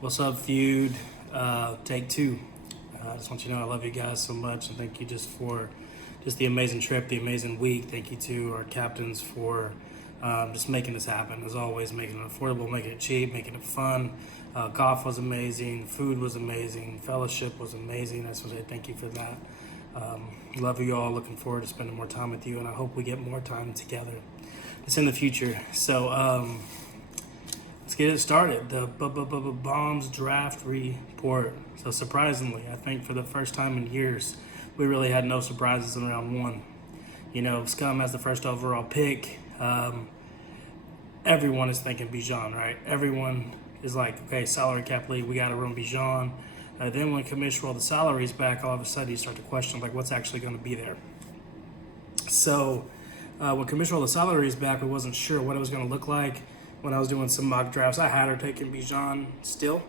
What's up, feud? Take two. I just want you to know I love you guys so much, and thank you just the amazing trip, the amazing week. Thank you to our captains for just making this happen. As always, making it affordable, making it cheap, making it fun. Golf was amazing, food was amazing, fellowship was amazing. I just want to say thank you for that. Love you all. Looking forward to spending more time with you, and I hope we get more time together. It's in the future. So. Let's get it started. The Bombs draft report. So surprisingly, I think for the first time in years, we really had no surprises in round one. You know, Scum has the first overall pick. Everyone is thinking Bijan, right? Everyone is like, okay, salary cap league, we got to run Bijan. Then when Commish rolled the salaries back, all of a sudden you start to question, like, what's actually going to be there? So when Commish rolled the salaries back, we wasn't sure what it was going to look like. When I was doing some mock drafts, I had her taking Bijan still,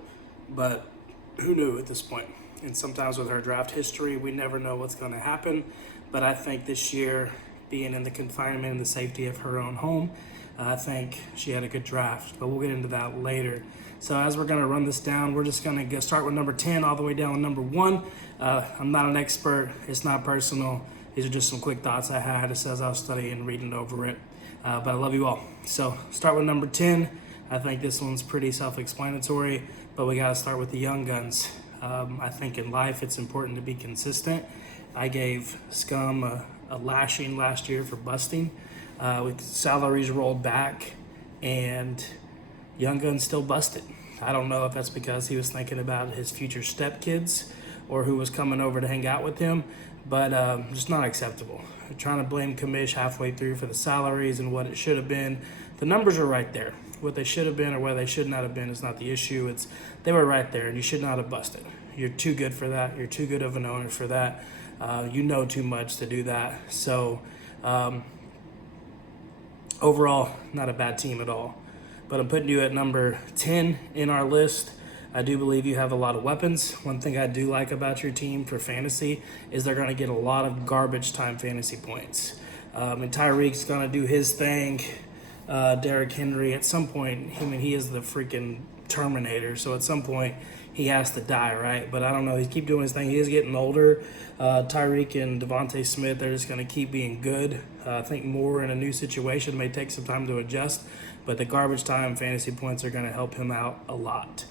but who knew at this point? And sometimes with her draft history, we never know what's going to happen. But I think this year, being in the confinement and the safety of her own home, I think she had a good draft. But we'll get into that later. So as we're going to run this down, we're just going to start with number 10 all the way down to number 1. I'm not an expert. It's not personal. These are just some quick thoughts I had. It says I was studying and reading over it. But I love you all. So start with number 10. I think this one's pretty self-explanatory, but we got to start with the young guns. I think in life it's important to be consistent. I gave Scum a lashing last year for busting. With salaries rolled back, and young guns still busted. I don't know if that's because he was thinking about his future stepkids or who was coming over to hang out with him, but just not acceptable. Trying to blame Commish halfway through for the salaries and what it should have been. The numbers are right there. What they should have been or where they should not have been is not the issue. They were right there, and you should not have busted. You're too good for that. You're too good of an owner for that. You know too much to do that. So overall, not a bad team at all. But I'm putting you at number 10 in our list. I do believe you have a lot of weapons. One thing I do like about your team for fantasy is they're going to get a lot of garbage time fantasy points. And Tyreek's going to do his thing. Derrick Henry, at some point, he is the freaking Terminator. So at some point, he has to die, right? But I don't know. He keep doing his thing. He is getting older. Tyreek and Devontae Smith, they're just going to keep being good. I think Moore in a new situation may take some time to adjust. But the garbage time fantasy points are going to help him out a lot.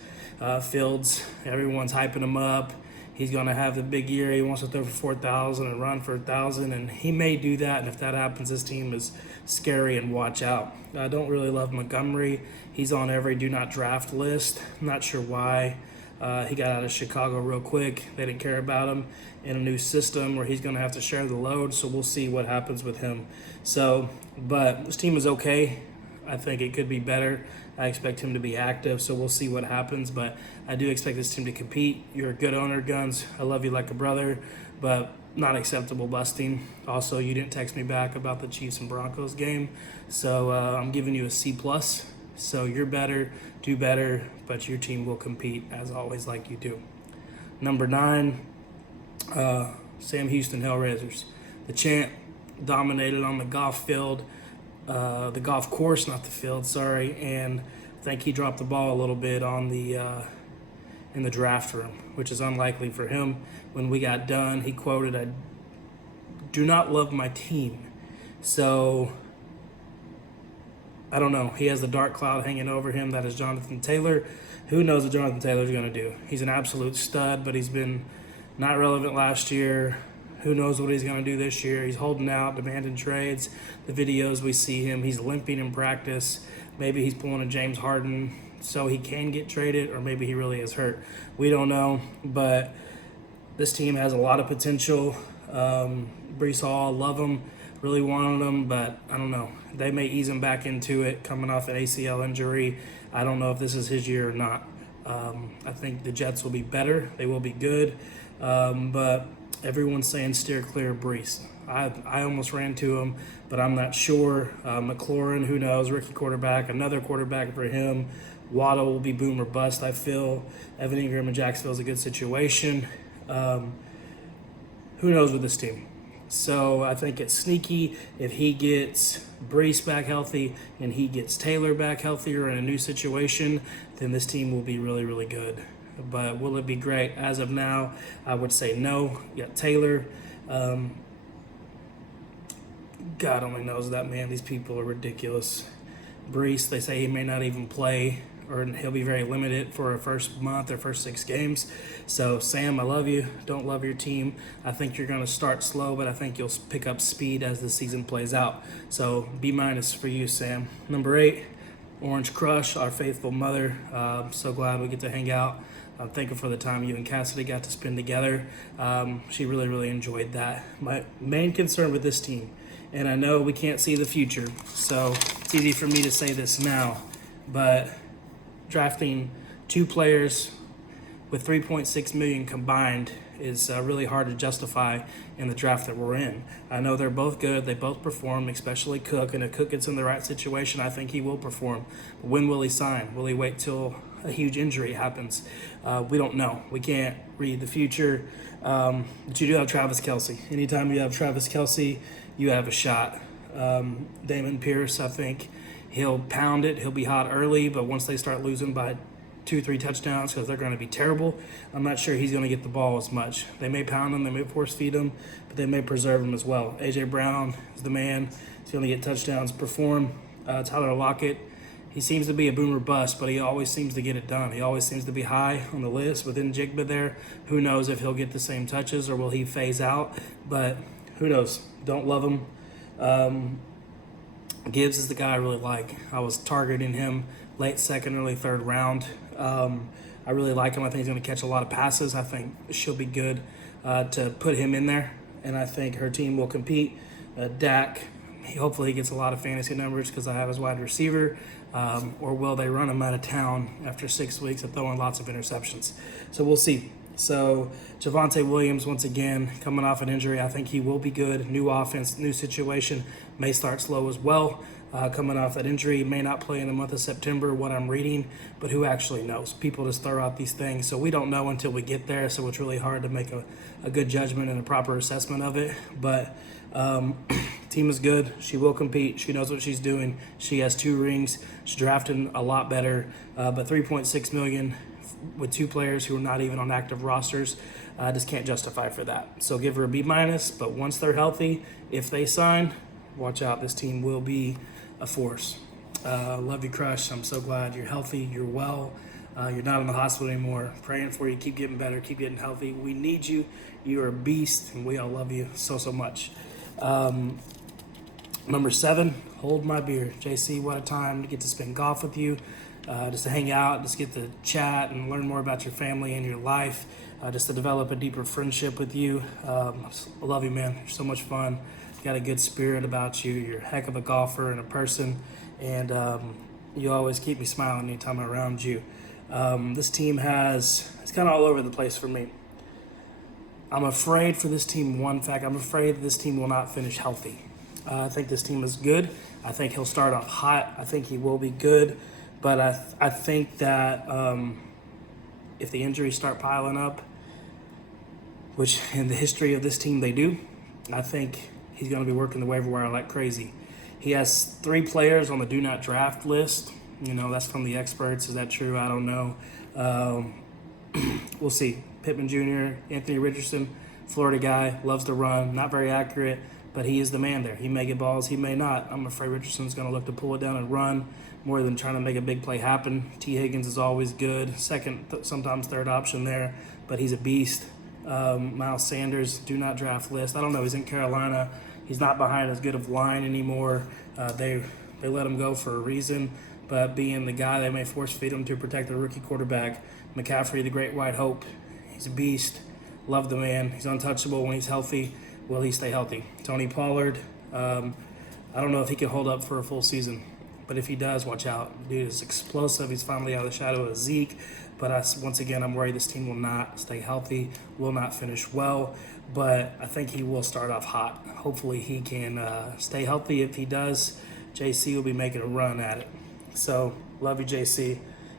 Fields, everyone's hyping him up. He's going to have the big year. He wants to throw for 4,000 and run for 1,000, and he may do that. And if that happens, this team is scary and watch out. I don't really love Montgomery. He's on every do not draft list. I'm not sure why. He got out of Chicago real quick. They didn't care about him in a new system where he's going to have to share the load, so we'll see what happens with him. But this team is okay. I think it could be better. I expect him to be active, so we'll see what happens. But I do expect this team to compete. You're a good owner, Guns. I love you like a brother, but not acceptable busting. Also, you didn't text me back about the Chiefs and Broncos game, so I'm giving you a C+. So you're better, do better, but your team will compete, as always, like you do. Number 9, Sam Houston Hellraisers. The champ dominated on the golf field. The golf course, not the field, sorry, and I think he dropped the ball a little bit on the in the draft room, which is unlikely for him. When we got done, he quoted, "I do not love my team." So I don't know. He has the dark cloud hanging over him. That is Jonathan Taylor. Who knows what Jonathan Taylor's going to do? He's an absolute stud, but he's been not relevant last year. Who knows what he's going to do this year? He's holding out, demanding trades. The videos we see him, he's limping in practice. Maybe he's pulling a James Harden so he can get traded, or maybe he really is hurt. We don't know, but this team has a lot of potential. Breece Hall, love him, really wanted him, but I don't know. They may ease him back into it coming off an ACL injury. I don't know if this is his year or not. I think the Jets will be better. They will be good, but everyone's saying steer clear of Breece. I almost ran to him, but I'm not sure. McLaurin, who knows? Rookie quarterback, another quarterback for him. Waddle will be boom or bust, I feel. Evan Ingram in Jacksonville is a good situation. Who knows with this team? So I think it's sneaky if he gets Brees back healthy and he gets Taylor back healthier in a new situation, then this team will be really, really good. But will it be great? As of now, I would say no. You got Taylor. God only knows that, man. These people are ridiculous. Brees, they say he may not even play, or he'll be very limited for a first month or first 6 games. So, Sam, I love you. Don't love your team. I think you're going to start slow, but I think you'll pick up speed as the season plays out. So, B- for you, Sam. Number 8, Orange Crush, our faithful mother. So glad we get to hang out. I'm thankful for the time you and Cassidy got to spend together. She really, really enjoyed that. My main concern with this team, and I know we can't see the future, so it's easy for me to say this now, but drafting 2 players with $3.6 million combined is really hard to justify in the draft that we're in. I know they're both good. They both perform, especially Cook. And if Cook gets in the right situation, I think he will perform. But when will he sign? Will he wait till a huge injury happens? We don't know. We can't read the future. But you do have Travis Kelce. Anytime you have Travis Kelce, you have a shot. Damon Pierce, I think he'll pound it. He'll be hot early, but once they start losing by 2-3 touchdowns, because they're going to be terrible, I'm not sure he's going to get the ball as much. They may pound him, they may force feed him, but they may preserve him as well. A.J. Brown is the man. He's going to get touchdowns, perform. Tyler Lockett, he seems to be a boomer bust, but he always seems to get it done. He always seems to be high on the list within Jigba there. Who knows if he'll get the same touches or will he phase out, but who knows. Don't love him. Gibbs is the guy I really like. I was targeting him late second, early third round. I really like him. I think he's going to catch a lot of passes. I think she'll be good to put him in there, and I think her team will compete. Dak, hopefully he gets a lot of fantasy numbers because I have his wide receiver, or will they run him out of town after 6 weeks of throwing lots of interceptions? So we'll see. So Javonte Williams, once again, coming off an injury, I think he will be good. New offense, new situation, may start slow as well. Coming off that injury, may not play in the month of September, what I'm reading, but who actually knows? People just throw out these things, so we don't know until we get there, so it's really hard to make a good judgment and a proper assessment of it. But team is good. She will compete. She knows what she's doing. She has 2 rings. She's drafting a lot better, but $3.6 million with 2 players who are not even on active rosters, I just can't justify for that. So give her a B-, but once they're healthy, if they sign, watch out. This team will be a force. Love you, Crush. I'm so glad you're healthy. You're well. You're not in the hospital anymore. Praying for you. Keep getting better. Keep getting healthy. We need you. You are a beast, and we all love you so, so much. Number 7, Hold My Beer. JC, what a time to get to spend golf with you. Just to hang out, just get to chat and learn more about your family and your life, just to develop a deeper friendship with you. I love you, man. You're so much fun. You got a good spirit about you. You're a heck of a golfer and a person, and you always keep me smiling anytime I'm around you. This team it's kind of all over the place for me. I'm afraid for this team, I'm afraid that this team will not finish healthy. I think this team is good. I think he'll start off hot. I think he will be good. But I think that if the injuries start piling up, which in the history of this team they do, I think he's going to be working the waiver wire like crazy. He has 3 players on the do not draft list. You know, that's from the experts. Is that true? I don't know. We'll see. Pittman Jr., Anthony Richardson, Florida guy, loves to run, not very accurate, but he is the man there. He may get balls, he may not. I'm afraid Richardson's going to look to pull it down and run more than trying to make a big play happen. T. Higgins is always good. Second, sometimes third option there, but he's a beast. Miles Sanders, do not draft list. I don't know. He's in Carolina. He's not behind as good of line anymore. They let him go for a reason, but being the guy, they may force feed him to protect the rookie quarterback. McCaffrey, the great white hope. He's a beast. Love the man. He's untouchable when he's healthy. Will he stay healthy? Tony Pollard, I don't know if he can hold up for a full season, but if he does, watch out. Dude is explosive. He's finally out of the shadow of Zeke, but once again, I'm worried this team will not stay healthy, will not finish well, but I think he will start off hot. Hopefully he can stay healthy. If he does, JC will be making a run at it. So, love you, JC.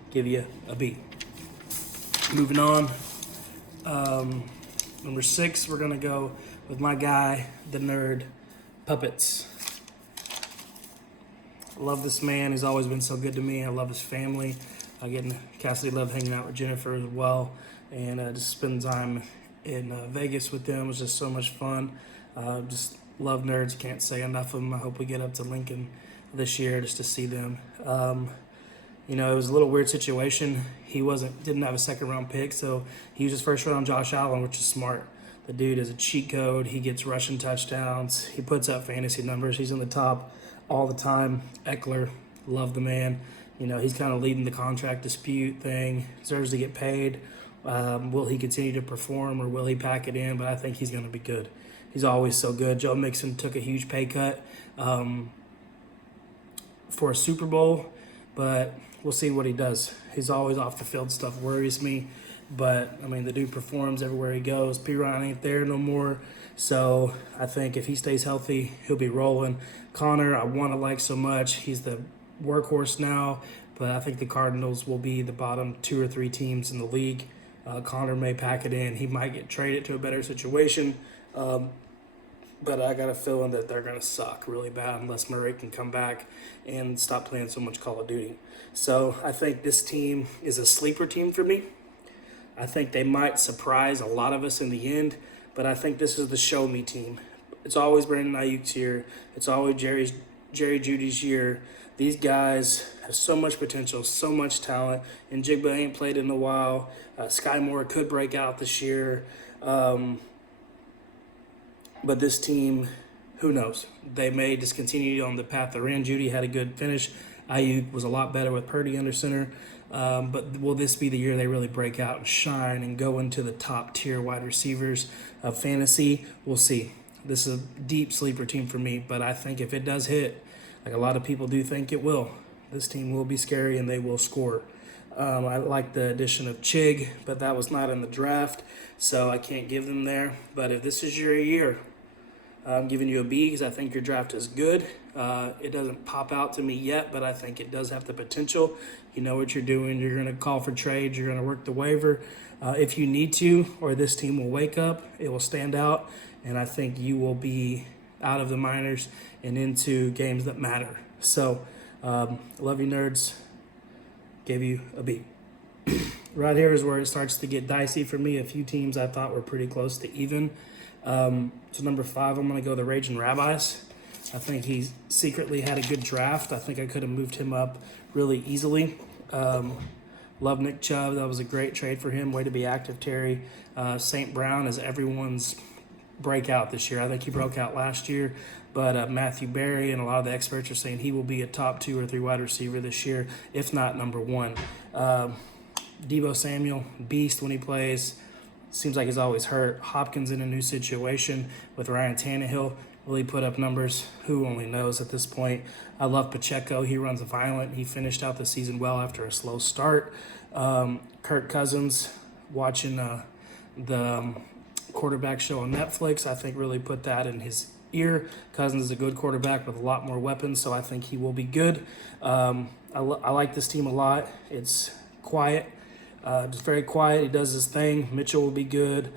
Give you a B. Moving on. Number 6, we're going to go with my guy, the nerd, Puppets. I love this man. He's always been so good to me. I love his family. Cassidy loved hanging out with Jennifer as well. And just spending time in Vegas with them was just so much fun. Just love nerds. Can't say enough of them. I hope we get up to Lincoln this year just to see them. It was a little weird situation. He didn't have a second round pick, so he was his first round Josh Allen, which is smart. The dude is a cheat code. He gets rushing touchdowns. He puts up fantasy numbers. He's in the top all the time. Eckler, love the man. He's kind of leading the contract dispute thing. Deserves to get paid. Will he continue to perform or will he pack it in? But I think he's going to be good. He's always so good. Joe Mixon took a huge pay cut for a Super Bowl, but we'll see what he does. He's always off the field stuff worries me. But, the dude performs everywhere he goes. P-Ryan ain't there no more. So I think if he stays healthy, he'll be rolling. Connor, I want to like so much. He's the workhorse now. But I think the Cardinals will be the bottom 2 or 3 teams in the league. Connor may pack it in. He might get traded to a better situation. But I got a feeling that they're going to suck really bad unless Murray can come back and stop playing so much Call of Duty. So I think this team is a sleeper team for me. I think they might surprise a lot of us in the end, but I think this is the show me team. It's always Brandon Ayuk's year. It's always Jerry Jeudy's year. These guys have so much potential, so much talent, and Jigba ain't played in a while. Sky Moore could break out this year. But this team, who knows? They may just continue on the path they're in. Jeudy had a good finish. Ayuk was a lot better with Purdy under center. But will this be the year they really break out and shine and go into the top tier wide receivers of fantasy? We'll see. This is a deep sleeper team for me, but I think if it does hit, like a lot of people do think it will, this team will be scary and they will score. I like the addition of Chig, but that was not in the draft, so I can't give them there. But if this is your year, I'm giving you a B because I think your draft is good. It doesn't pop out to me yet, but I think it does have the potential. You know what you're doing. You're going to call for trades. You're going to work the waiver. If you need to, or this team will wake up, it will stand out, and I think you will be out of the minors and into games that matter. So, love you, nerds. Gave you a B. Right here is where it starts to get dicey for me. A few teams I thought were pretty close to even. So number 5, I'm going to go the Raging Rabbis. I think he secretly had a good draft. I think I could have moved him up really easily. Love Nick Chubb. That was a great trade for him. Way to be active, Terry. St. Brown is everyone's breakout this year. I think he broke out last year. But Matthew Berry and a lot of the experts are saying he will be a top 2 or 3 wide receiver this year, if not number 1. Deebo Samuel, beast when he plays. Seems like he's always hurt. Hopkins in a new situation with Ryan Tannehill. Will he put up numbers? Who only knows at this point. I love Pacheco. He runs violent. He finished out the season well after a slow start. Kirk Cousins, watching the quarterback show on Netflix, I think really put that in his ear. Cousins is a good quarterback with a lot more weapons, so I think he will be good. I like this team a lot. It's quiet. Just very quiet. He does his thing. Mitchell will be good.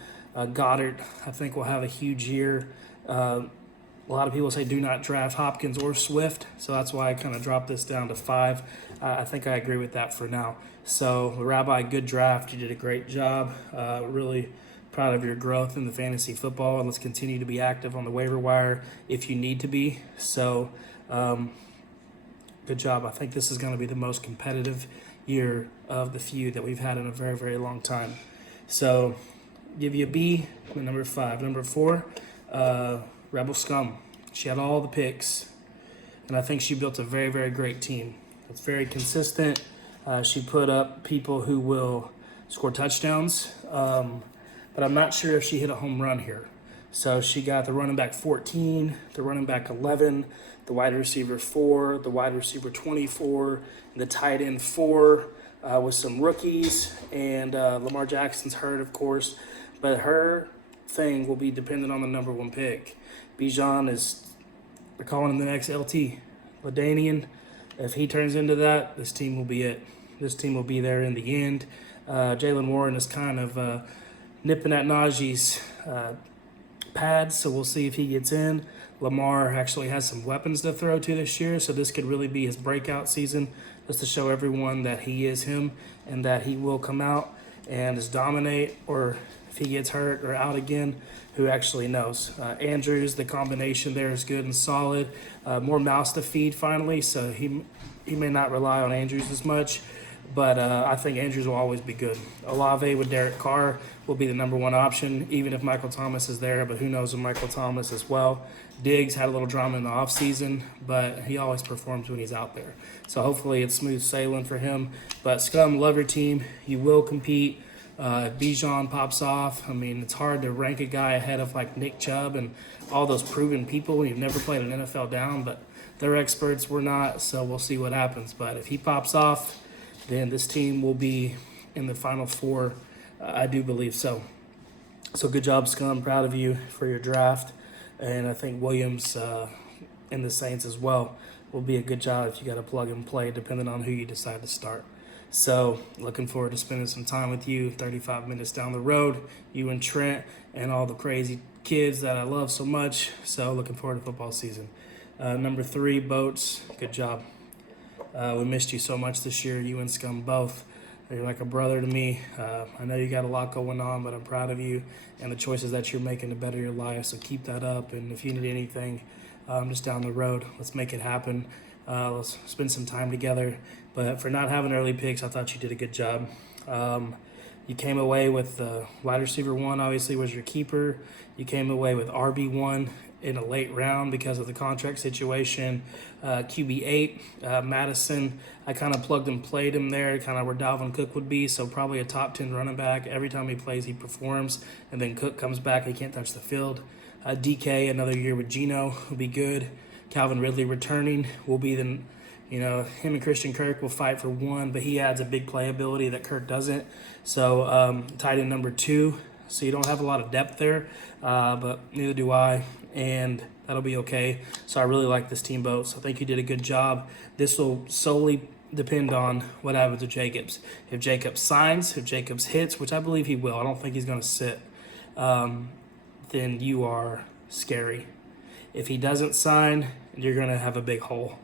Goddard, I think, will have a huge year. A lot of people say do not draft Hopkins or Swift, so that's why I kind of dropped this down to 5. I think I agree with that for now. So, Rabbi, good draft. You did a great job. Really proud of your growth in the fantasy football, and let's continue to be active on the waiver wire if you need to be. So, good job. I think this is going to be the most competitive year of the few that we've had in a very, very long time. So, give you a B, number 5. Number 4, Rebel Scum. She had all the picks, and I think she built a very, very great team. It's very consistent. She put up people who will score touchdowns, but I'm not sure if she hit a home run here. So she got the running back 14, the running back 11, the wide receiver 4, the wide receiver 24, and the tight end 4 with some rookies, and Lamar Jackson's hurt, of course, but her thing will be dependent on the number 1 pick. Bijan they're calling him the next LT. LaDainian, if he turns into that, this team will be it. This team will be there in the end. Jaylen Warren is kind of nipping at Najee's pads, so we'll see if he gets in. Lamar actually has some weapons to throw to this year, so this could really be his breakout season, just to show everyone that he is him and that he will come out and just dominate, or if he gets hurt or out again, who actually knows. Andrews, the combination there is good and solid. More mouths to feed finally, so he may not rely on Andrews as much, but I think Andrews will always be good. Olave with Derek Carr will be the number one option, even if Michael Thomas is there, but who knows with Michael Thomas as well. Diggs had a little drama in the offseason, but he always performs when he's out there. So hopefully it's smooth sailing for him. But Scum, love your team. You will compete. If Bijan pops off, I mean, it's hard to rank a guy ahead of like Nick Chubb and all those proven people when you've never played an NFL down, but they're experts, we're not, so we'll see what happens. But if he pops off, then this team will be in the Final Four. I do believe so. So good job, Scum. Proud of you for your draft. And I think Williams and the Saints as well will be a good job if you got to plug and play, depending on who you decide to start. So looking forward to spending some time with you 35 minutes down the road, you and Trent and all the crazy kids that I love so much. So looking forward to football season. Number 3, Boats, good job. We missed you so much this year, you and Scum both. You're like a brother to me. I know you got a lot going on, but I'm proud of you and the choices that you're making to better your life. So keep that up. And if you need anything, just down the road, let's make it happen. Let's spend some time together. But for not having early picks, I thought you did a good job. You came away with wide receiver 1, obviously, was your keeper. You came away with RB1 in a late round because of the contract situation. QB8, Madison, I kind of plugged and played him there, kind of where Dalvin Cook would be, so probably a top 10 running back. Every time he plays, he performs, and then Cook comes back, he can't touch the field. DK, another year with Geno, will be good. Calvin Ridley returning will be the, him and Christian Kirk will fight for 1, but he adds a big playability that Kirk doesn't. So tight end number 2, so you don't have a lot of depth there, but neither do I, and that'll be okay. So I really like this team, Boat. So I think you did a good job. This will solely depend on what happens with Jacobs. If Jacobs signs, if Jacobs hits, which I believe he will, I don't think he's going to sit, then you are scary. If he doesn't sign, you're going to have a big hole.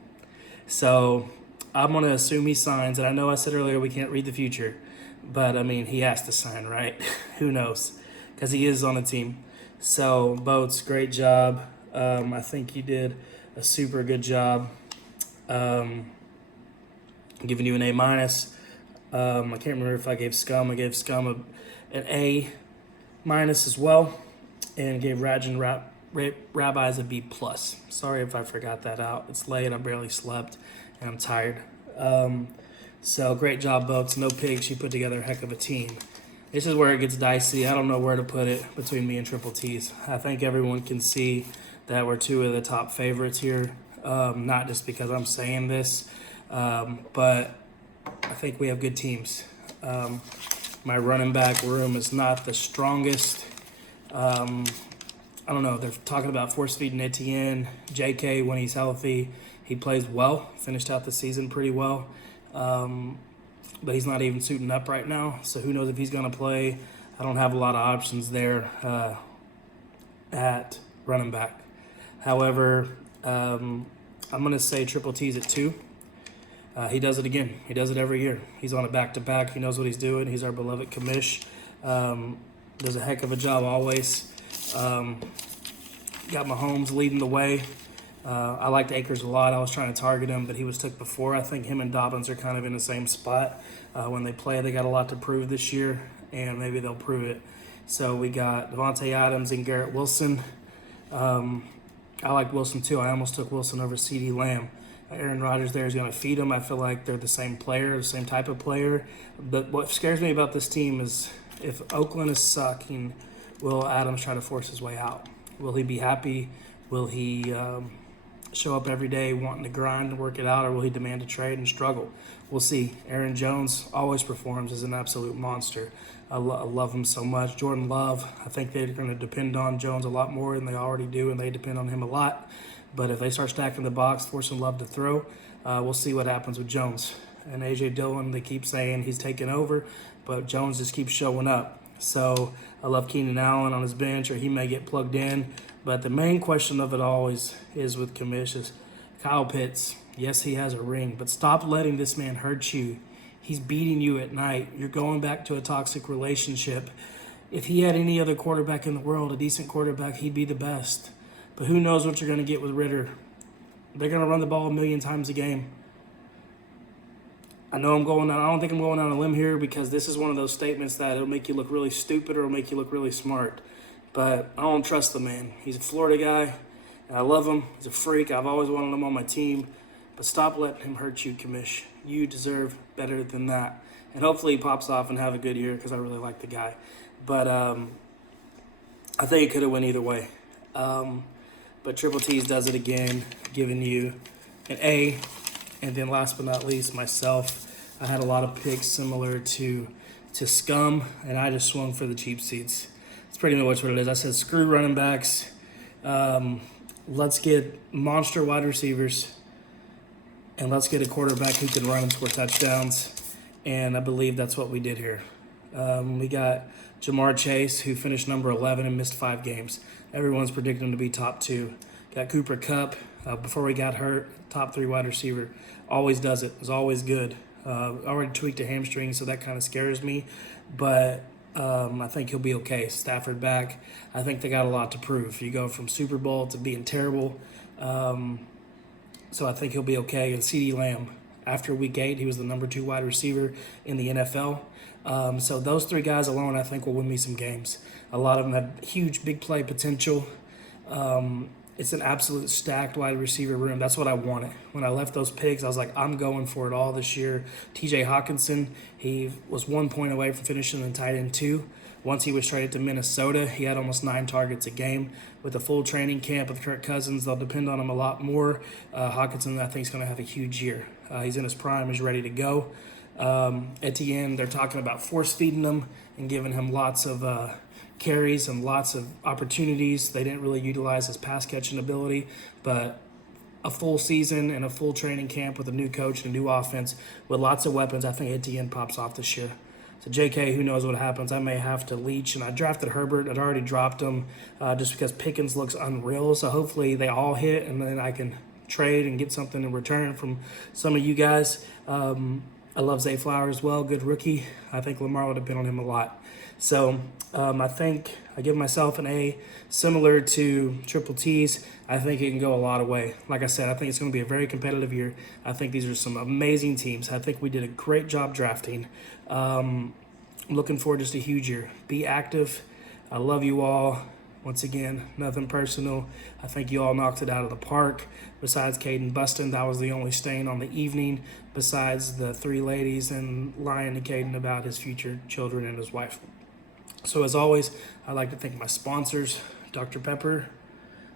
So I'm going to assume he signs, and I know I said earlier we can't read the future, but, I mean, he has to sign, right? Who knows? Because he is on the team. So, Boats, great job. I think you did a super good job. I'm giving you an A-. I can't remember if I gave Scum. I gave Scum an A- as well, and gave Raj Rabbis a B+. Sorry if I forgot that out. It's late. I barely slept, and I'm tired. So great job, Boats. No pigs. You put together a heck of a team. This is where it gets dicey. I don't know where to put it between me and Triple T's. I think everyone can see that we're 2 of the top favorites here. Not just because I'm saying this, but I think we have good teams. My running back room is not the strongest. I don't know. They're talking about force feeding Etienne. JK, when he's healthy, he plays well. Finished out the season pretty well. But he's not even suiting up right now, so who knows if he's going to play. I don't have a lot of options there at running back. However, I'm going to say Triple T's at 2. He does it again. He does it every year. He's on a back-to-back. He knows what he's doing. He's our beloved commish. Does a heck of a job always. Got Mahomes leading the way. I liked Akers a lot. I was trying to target him, but he was took before. I think him and Dobbins are kind of in the same spot. When they play, they got a lot to prove this year, and maybe they'll prove it. So we got Devontae Adams and Garrett Wilson. I like Wilson too. I almost took Wilson over CeeDee Lamb. Aaron Rodgers there is going to feed him. I feel like they're the same player, the same type of player. But what scares me about this team is if Oakland is sucking, will Adams try to force his way out? Will he be happy? Will he show up every day wanting to grind and work it out, or will he demand a trade and struggle? We'll see. Aaron Jones always performs as an absolute monster. I love him so much. Jordan Love, I think they're going to depend on Jones a lot more than they already do, and they depend on him a lot. But if they start stacking the box, forcing Love to throw, we'll see what happens with Jones. And A.J. Dillon, they keep saying he's taking over, but Jones just keeps showing up. So I love Keenan Allen on his bench, or he may get plugged in. But the main question of it all is with Commish is Kyle Pitts. Yes, he has a ring, but stop letting this man hurt you. He's beating you at night. You're going back to a toxic relationship. If he had any other quarterback in the world, a decent quarterback, he'd be the best. But who knows what you're going to get with Ridder. They're going to run the ball a million times a game. I know I don't think I'm going on a limb here, because this is one of those statements that it'll make you look really stupid or it'll make you look really smart. But I don't trust the man. He's a Florida guy, and I love him. He's a freak. I've always wanted him on my team. But stop letting him hurt you, Commish. You deserve better than that. And hopefully he pops off and have a good year, because I really like the guy. But I think it could have went either way. But Triple T's does it again, giving you an A. And then last but not least, myself. I had a lot of picks similar to Scum, and I just swung for the cheap seats. It's pretty much what it is. I said, screw running backs. Let's get monster wide receivers, and let's get a quarterback who can run and score touchdowns. And I believe that's what we did here. We got Jamar Chase, who finished number 11 and missed 5 games. Everyone's predicting him to be top 2. Got Cooper Kupp, before he got hurt, top 3 wide receiver. Always does it. Is always good. Already tweaked a hamstring, so that kind of scares me. But I think he'll be okay. Stafford back. I think they got a lot to prove. You go from Super Bowl to being terrible. So I think he'll be okay. And CeeDee Lamb, after week 8, he was the number 2 wide receiver in the NFL. So those 3 guys alone, I think, will win me some games. A lot of them have huge big play potential. It's an absolute stacked wide receiver room. That's what I wanted. When I left those picks, I was like, I'm going for it all this year. TJ Hawkinson, he was 1 point away from finishing in tight end 2. Once he was traded to Minnesota, he had almost 9 targets a game. With a full training camp with Kirk Cousins, they'll depend on him a lot more. Hawkinson, I think, is going to have a huge year. He's in his prime. He's ready to go. Etienne, they're talking about force-feeding him and giving him lots of carries and lots of opportunities. They didn't really utilize his pass-catching ability, but a full season and a full training camp with a new coach and a new offense with lots of weapons, I think Etienne pops off this year. So JK, who knows what happens? I may have to leech, and I drafted Herbert. I'd already dropped him just because Pickens looks unreal. So hopefully they all hit, and then I can trade and get something in return from some of you guys. I love Zay Flowers as well, good rookie. I think Lamar would depend on him a lot. So I think I give myself an A, similar to Triple T's. I think it can go a lot of way. Like I said, I think it's going to be a very competitive year. I think these are some amazing teams. I think we did a great job drafting. I'm looking forward to just a huge year. Be active. I love you all. Once again, nothing personal. I think you all knocked it out of the park. Besides Caden Buston, that was the only stain on the evening, besides the 3 ladies and lying to Caden about his future children and his wife. So as always, I'd like to thank my sponsors, Dr. Pepper.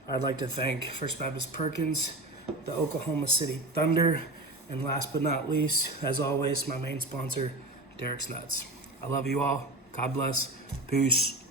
I'd like to thank First Baptist Perkins, the Oklahoma City Thunder, and last but not least, as always, my main sponsor, Derek's Nuts. I love you all. God bless. Peace.